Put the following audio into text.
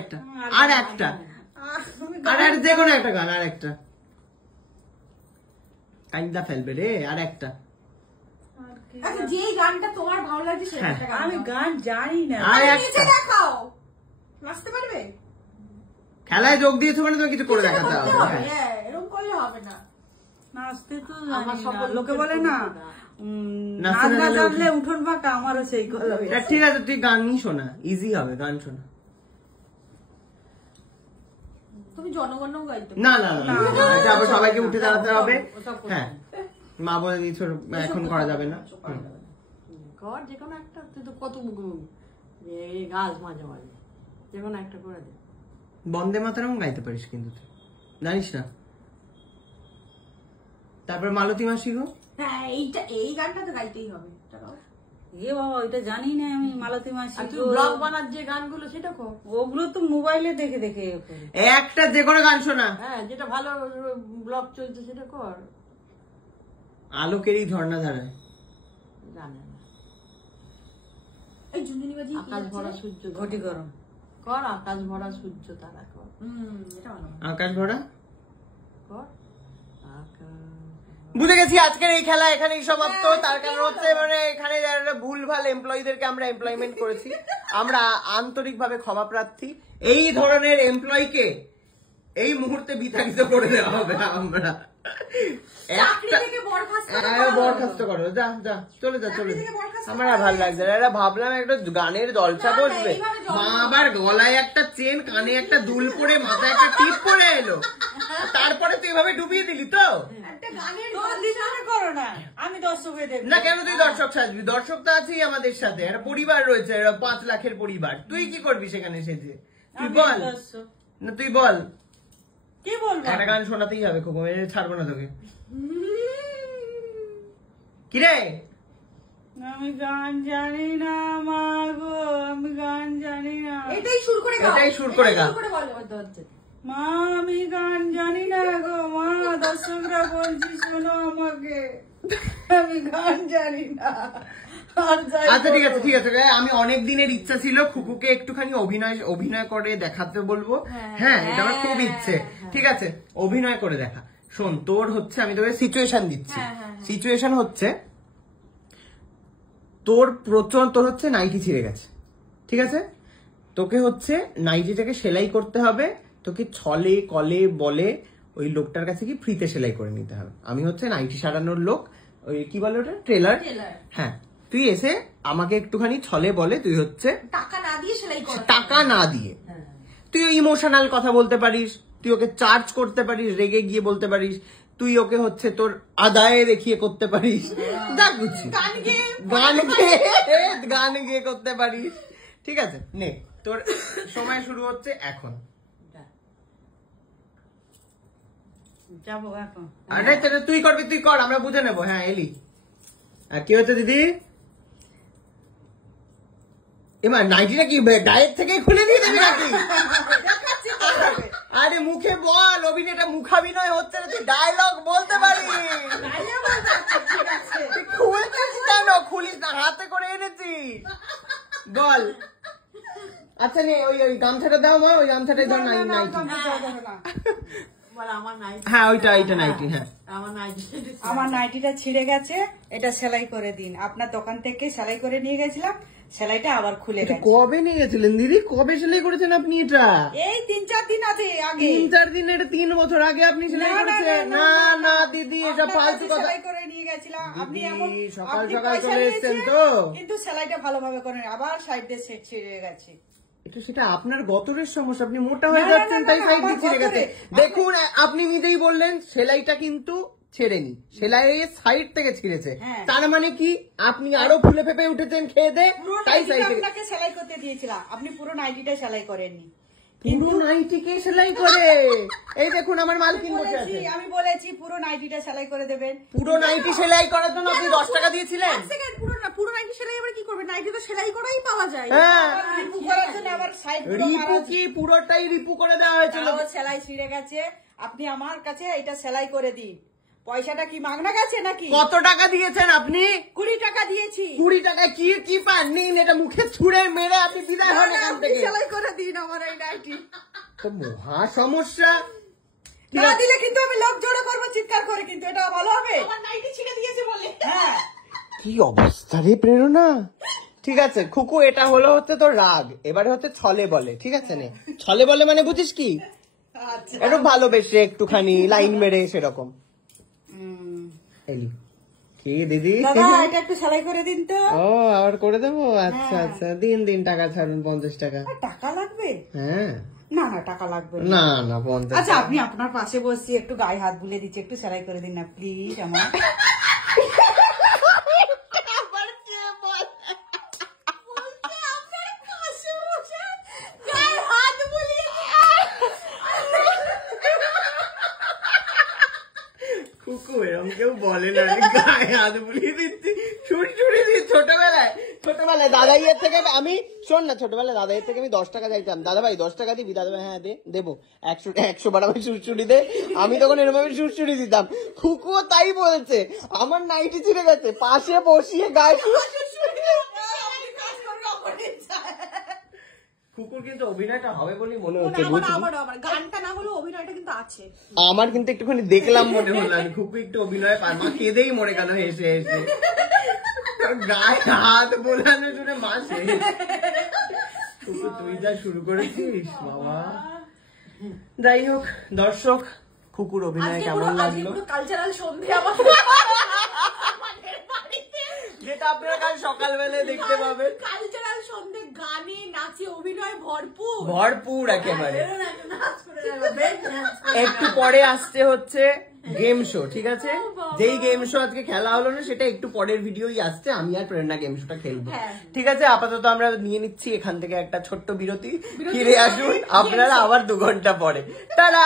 একটা আর একটা আর যে কোনো একটা গান আর একটা কাইন্দা ফেলবে রে আর একটা যে গানটা তোমার ভালো লাগে সেটা আমি গান জানি না আর একটা দেখাও নাচতে পারবে খেলায় যোগ দিয়েছো মানে তুমি কিছু করে দেখাতে হবে এরকম করলে হবে না নাচতে তো লোকে বলে না নাচ না জানলে উঠোন বাঁকা আমারও সেই কথা ঠিক আছে তুই গানই শোনা ইজি হবে গান শোনা তুমি জনগণও গাইতে না না না আবার সবাইকে উঠে দাঁড়াতে হবে হ্যাঁ মা বলে দিয়েছ এখন করা যাবে না কর যে কোনো একটা তুই তো কত গাছ মাঝে মাঝে যে কোনো একটা করে দে বন্দে মাতরম গাইতে পারিস কিন্তু তুই জানিস না তারপর মালতী মাসি গো হ্যাঁ এইটা এই গানটা তো গাইতেই হবে এ বাবা ওইটা জানি না আমি মালতী মাসি তুই ব্লগ বানার যে গানগুলো সেটা কর ওগুলো তো মোবাইলে দেখে দেখে একটা যে কোনো গান শোনা হ্যাঁ যেটা ভালো ব্লগ চলছে সেটা কর আলোকেরই ঝর্ণা ধারায় জানে না এই ঝুনঝুনি বাজি আকাশ ভরা সূর্য ঘটি গরম কর আকাশ ভরা সূর্য তারা কর এটা ভালো আকাশ ভরা কর আকাশ বুঝে গেছি আজকের এই খেলা এখানেই সমাপ্ত তার কারণ হচ্ছে মানে এখানে যারা ভুলভাল এমপ্লয়ীদেরকে আমরা এমপ্লয়মেন্ট করেছি আমরা আন্তরিকভাবে ক্ষমা প্রার্থী এই ধরনের এমপ্লয়ীকে এই মুহূর্তে বিতাড়িত করে দেওয়া হবে আমরা বরখাস্ত করো যা যা চলে যা চলে যা আমার আর ভালো লাগছে এরা ভাবলাম একটা গানের জলসা বসবে মা আবার গলায় একটা চেন কানে একটা দুল পরে মাথায় একটা টিপ পরে এলো তারপরে তুই এভাবে ডুবিয়ে দিলি তো করো না আমি দর্শকে দেখবো না কেন তুই দর্শক সাজবি দর্শক তো আছেই আমাদের সাথে একটা পরিবার রয়েছে 5 লাখের পরিবার তুই কি করবি সেখানে সেজে তুই বল না তুই বল কি বলবো একটা গান শোনাতেই হবে খুব ছাড়বো না তোকে কিরে আমি গান জানি না মা গো আমি গান জানি না এটাই সুর করে গা মা আমি গান জানি না গো মা দর্শকরা বলছি শোনো আমাকে আমি গান জানি না আচ্ছা ঠিক আছে আমি অনেক দিনের ইচ্ছা ছিল খুকুকে একটুখানি অভিনয় করে দেখাতে বলবো হ্যাঁ এটা আমার খুব ইচ্ছে ঠিক আছে অভিনয় করে দেখা শোন তোর হচ্ছে আমি তোকে সিচুয়েশন দিচ্ছি সিচুয়েশন হচ্ছে তোর হচ্ছে নাইটি ছিঁড়ে গেছে ঠিক আছে তোকে হচ্ছে নাইটিটাকে সেলাই করতে হবে তোকে ছলে কলে বলে ওই লোকটার কাছে কি ফ্রিতে সেলাই করে নিতে হবে আমি হচ্ছে নাইটি সারানোর লোক ওই কি বলে ওটা ট্রেলার হ্যাঁ তুই এসে আমাকে একটুখানি ছলে বলে তুই হচ্ছে টাকা না দিয়ে সেলাই কর টাকা না দিয়ে তুই ইমোশনাল কথা বলতে পারিস তুই ওকে চার্জ করতে পারিস রেগে গিয়ে বলতে পারিস তুই ওকে হচ্ছে তোর আদায়ে দেখিয়ে করতে পারিস যা বুঝছি গান গিয়ে করতে পারিস ঠিক আছে নে তোর সময় শুরু হচ্ছে এখন যাবো এখন আরে তুই করবি তুই কর আমরা বুঝে নেবো হ্যাঁ এলি আর কি হচ্ছে দিদি এবার নাইটিটা কি গায়ের থেকে খুলে দিয়ে দেবি নাকি আরে মুখে বল অভিনয়টা মুখাভিনয় হচ্ছে না তুই ডায়লগ বলতে পারিস খুলছিস কেন খুলিস না হাতে করে এনেছি বল আচ্ছা নে ওই গামছাটা দাও মা ওই গামছাটা দাও নাইটি হ্যাঁ ওইটা নাইটি হ্যাঁ আমার নাইটিটা ছিঁড়ে গেছে এটা সেলাই করে দিন আপনার দোকান থেকে সেলাই করে নিয়ে গেছিলাম সেলাইটা আবার খুলে গেছে কবে নিয়ে গেছিলেন দিদি কবে সেলাই করেছেন আপনি এটা এই 3-4 দিন আগে 3-4 দিন এটা 3 বছর আগে আপনি সেলাই করেছেন না না দিদি এটা ফালতু কথা সেলাই করে নিয়ে গেছিলাম আপনি এমন সকাল চলে এসেছেন তো কিন্তু সেলাইটা ভালোভাবে করেন আবার সাইড দিয়ে ছিঁড়ে গেছে এটা সেটা আপনার গতরের সমস্যা আপনি মোটা হয়ে যাচ্ছেন তাই সাইড দিয়ে ছিঁড়ে গেছে দেখুন আপনি নিজেই বললেন সেলাইটা কিন্তু ছেড়েনি সেলাইয়ের সাইড থেকে ছিঁড়েছে তার মানে কি আপনি আরো ফুলে ফেপে উঠেছেন খেয়ে দে তাই আপনাকে সেলাই করতে দিয়েছিলাম আপনি পুরো নাইটিটা সেলাই করেননি পুরো নাইটিকে সেলাই করে এই দেখুন আমার মালকিন বসে আছে আমি বলেছি পুরো নাইটিটা সেলাই করে দেবেন পুরো নাইটি সেলাই করার জন্য আপনি 10 টাকা দিয়েছিলেন পুরো নাইটি সেলাই আবার কি করবে নাইটি তো সেলাই করাই পাওয়া যায় রিপু করার জন্য আবার সাইড রিপু কি পুরোটাই রিপু করে দেওয়া হয়েছিল সেলাই ছিঁড়ে গেছে আপনি আমার কাছে এটা সেলাই করে দিন পয়সাটা কি মাগনা গেছে নাকি? কত টাকা দিয়েছেন আপনি? 20 টাকা দিয়েছি। 20 টাকা কি কি পান? নিন, এটা মুখে ছুঁড়ে মেরে আপনি বিদায় হন এখান আপনি থেকে। সেলাই করে দিন আমার এই নাইটি। তো মহা সমস্যা। না দিলে কিন্তু আমি লোক জড়ো করবো চিৎকার করে, কিন্তু এটা ভালো হবে? আমার নাইটি ছিঁড়ে দিয়েছে বলে। হ্যাঁ কি অবস্থা রে প্রেরণা। ঠিক আছে খুকু, এটা হলো হচ্ছে তোর রাগ, এবারে হচ্ছে ছলে বলে। ঠিক আছে নে, ছলে বলে মানে বুঝিস কি? আচ্ছা। একটু ভালোবেসে একটুখানি লাইন মেরে সেরকম। এলি কি দিদি? দাদা এটা একটু সেলাই করে দিন তো। ও আবার করে দেবো? আচ্ছা আচ্ছা, দিন দিন, টাকা ছাড়ুন 50 টাকা। টাকা লাগবে? হ্যাঁ না না টাকা লাগবে না। না না 50। আচ্ছা আপনি আপনার পাশে বসছি, একটু গায়ে হাত বুলিয়ে দিচ্ছি, একটু সেলাই করে দিন না প্লিজ আমার। কুকু এরকম কেউ বলে না, আমি গায়ে হাত বুলিয়ে দিচ্ছি, ছুড়ি দিই। ছোটবেলায় দাদাইয়ের থেকে আমি, শোন না, ছোটবেলায় দাদাইয়ের থেকে আমি 10 টাকা চাইতাম, দাদা ভাই 10 টাকা দিবি? দাদা ভাই হ্যাঁ দেবো। 100 বার আমি সুরসুরি দে, আমি তখন এরকম সুরসুরি দিতাম। কুকুও তাই বলছে, আমার নাইটি ছিঁড়ে গেছে, পাশে বসিয়ে গায়ে কুকুর কিন্তু অভিনয়টা হবে বলেই মনে হচ্ছে, বুঝলি? আমার গানটা না হলেও অভিনয়টা কিন্তু আছে। আমার কিন্তু একটুখানি দেখলাম মনে হলো, আমি খুব একটু অভিনয় পার, মা কেঁদেই মরে গেল হেসে হেসে। গায়ে হাত বোলানো শুনে মা শেষ। কুকুর তুই যা শুরু করেছিস বাবা। যাই হোক দর্শক, কুকুর অভিনয় কেমন লাগলো? কালচারাল সন্ধে আমাদের বাড়িতে, যেটা আপনারা কাল সকালবেলায় দেখতে পাবেন। কালচারাল সন্ধে, গানে নাচে অভিনয় ভরপুর একেবারে। একটু পরে আসতে হচ্ছে গেম শো। ঠিক আছে, যেই গেম শো আজকে খেলা হলো না সেটা একটু পরের ভিডিওই আসছে, আমি আর প্রেরণা গেম শোটা খেলবো। ঠিক আছে, আপাতত আমরা নিয়ে নিচ্ছি এখান থেকে একটা ছোট্ট বিরতি। ফিরে আসুন আপনারা আবার 2 ঘন্টা পরে। টাটা।